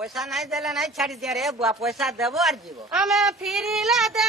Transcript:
पैसा नहीं देले नहीं छाड़ी दिया रे बुआ पैसा देबो और जीवो हमें फिरिले दे